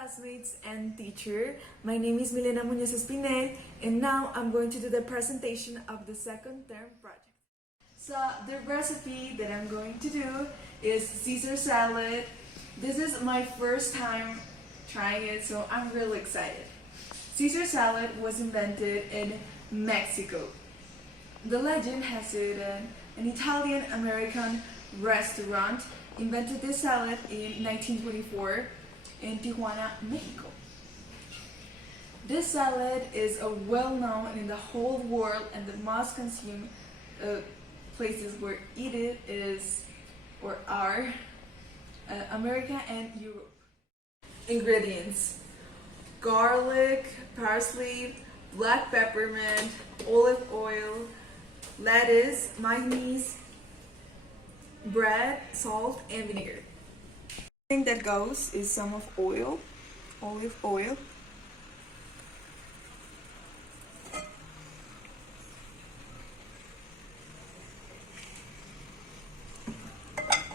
classmates and teacher. My name is Milena Muñoz Espinel, and now I'm going to do the presentation of the second term project. So the recipe that I'm going to do is Caesar salad. This is my first time trying it, so I'm really excited. Caesar salad was invented in Mexico. The legend has it that an Italian-American restaurant invented this salad in 1924 in Tijuana, Mexico. This salad is well-known in the whole world, and the most consumed places where eat it is or are America and Europe. Ingredients: garlic, parsley, black peppermint, olive oil, lettuce, mayonnaise, bread, salt, and vinegar. The thing that goes is some of olive oil.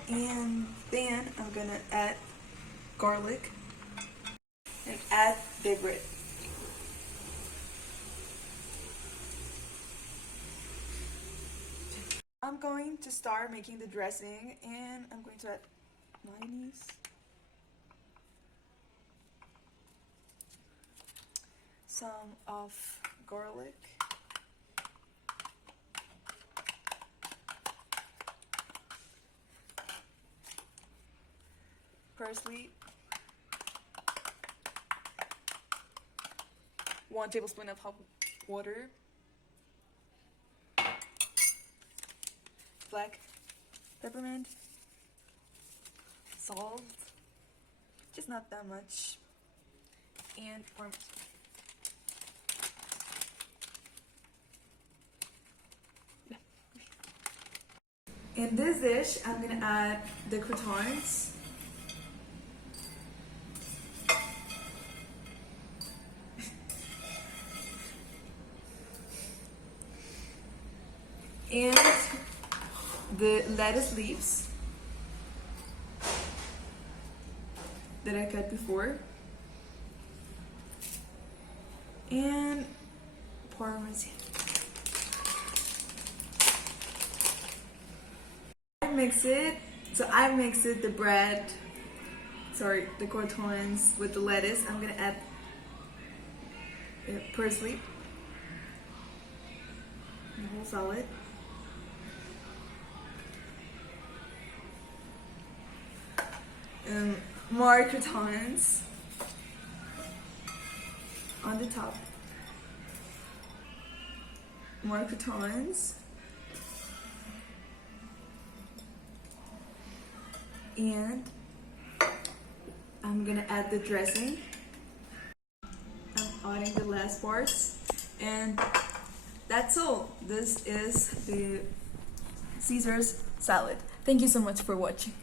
And then I'm gonna add garlic and add the bread. I'm going to start making the dressing, and I'm going to add mayonnaise, some of garlic, parsley, 1 tablespoon of hot water, black peppermint, salt, just not that much, and parmesan. In this dish, I'm gonna add the croutons, and the lettuce leaves that I cut before, and parmesan. I mix it the croutons with the lettuce. I'm gonna add parsley, the whole salad, more croutons on the top, more croutons, and I'm gonna add the dressing. I'm adding the last parts, and that's all. This is the Caesar's salad. Thank you so much for watching.